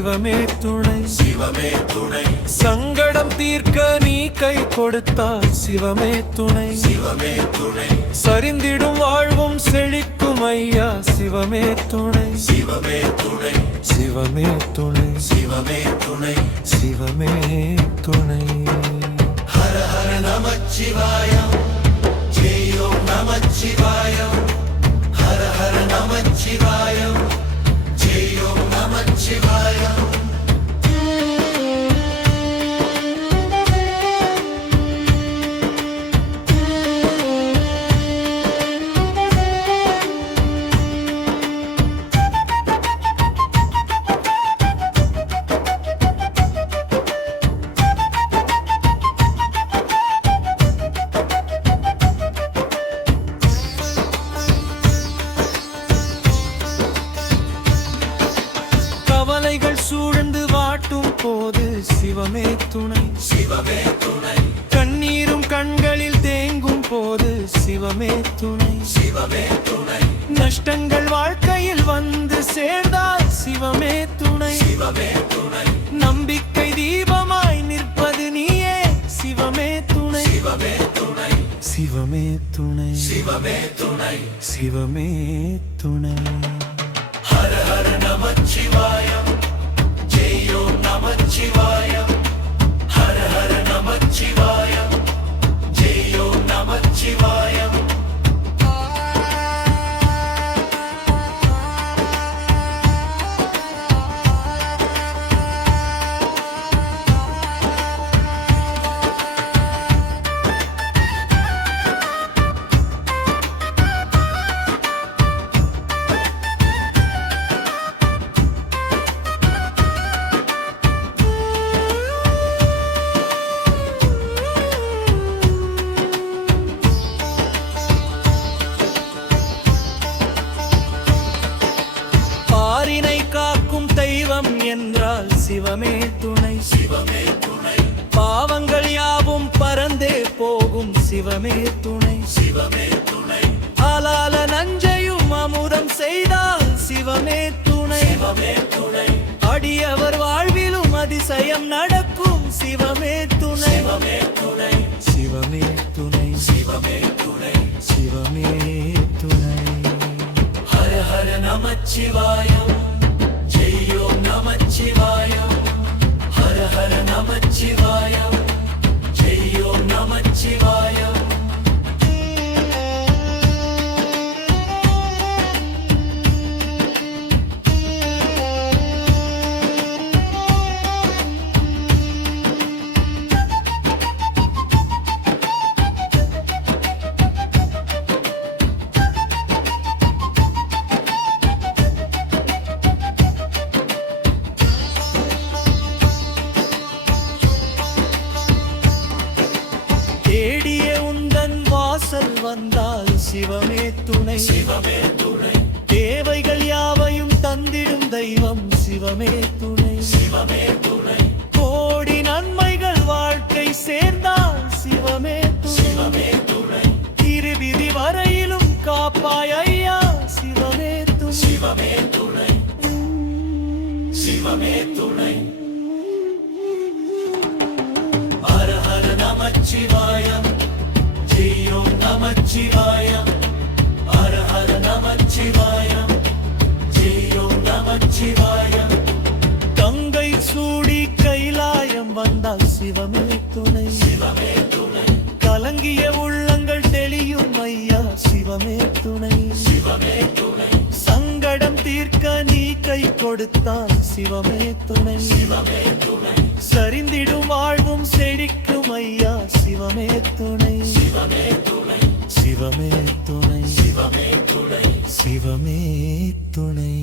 சிவமே துணை, சிவமே துணை. சங்கடம் தீர்க்க நீ கை கொடுத்தால் சிவமே துணை, சிவமே துணை. சரிந்திடும் வாழ்வும் செழிக்கும் ஐயா சிவமே துணை, சிவமே துணை. சிவமே துணை, சிவமே துணை. சிவமே துணை. ஹர ஹர நமச்சிவாயம், ஜெய் ஓம் நமச்சிவாயம். ஹர ஹர நமச்சிவாயம், ஜெய் ஓம் நமச்சிவாயம். கவலைகள் சூழ்ந்து வாட்டும் போது சிவமே துணை, சிவமே துணை. கண்ணீரும் கண்களில் தேங்கும் போது சிவமே துணை, சிவமே துணை. நஷ்டங்கள் வாழ்க்கையில் வந்து சேர்ந்தால் சிவமே துணை, சிவமே துணை. நம்பிக்கை தீபமாய் நிற்பது நீயே சிவமே துணை, சிவமே துணை. சிவமே துணை, சிவமே துணை. சிவமே துணை. ஹர ஹர நமச்சிவாயம், ஜெய் ஓம் நமச்சிவாயம். ஹர ஹர நமச்சிவாயம், ஜெய் ஓம் நமச்சிவாயம். பாரினை காக்கும் தெய்வம் என்றால் சிவமே துணை, சிவமே துணை. பாவங்கள் யாவும் பறந்தே போகும் சிவமே துணை, சிவமே துணை. ஆலால நஞ்சையும் அமுதம் செய்தால் சிவமே துணை, சிவமே துணை. அடியவர் வாழ்விலும் அதிசயம் நடக்கும் சிவமே துணை, சிவமே துணை. சிவமே துணை, சிவமே துணை. சிவமே துணை. ஹர ஹர நமச்சிவாயம், ஜெய் ஓம் நமச்சிவாயம். ஹர ஹர நமச்சிவாயம், ஜெய் ஓம் நமச்சிவாயம். தேடிய உந்தன் வாசல் வந்தால் சிவமே துணை, சிவமே துணை. தேவைகள் யாவையும் தந்திடும் தெய்வம் சிவமே துணை, சிவமே துணை. கோடி நன்மைகள் வாழ்க்கை சேர்ந்தால் சிவமே துணை, சிவமே துணை. இருவிதி வரையிலும் காப்பாய் ஐயா சிவமே துணை, சிவமே துணை. சிவமே துணை. ஹர ஹர நமச்சிவாயம், ஜெய் ஓம் நமச்சிவாயம். ஹர ஹர நமச்சிவாயம், ஜெய் ஓம் நமச்சிவாயம். கங்கை சூடி கைலாயம் வந்தால் சிவமே துணை, சிவமே துணை. கலங்கிய உள்ளங்கள் தெளியும் ஐயா சிவமே துணை, சிவமே துணை. சங்கடம் தீர்க்க நீ கை கொடுத்தால் சிவமே துணை, சிவமே துணை. சரிந்திடும் வாழ்வும் செழிக்கும் ஐயா சிவமே துணை, சிவமே துணை. சிவமே துணை, சிவமே துணை. சிவமே துணை.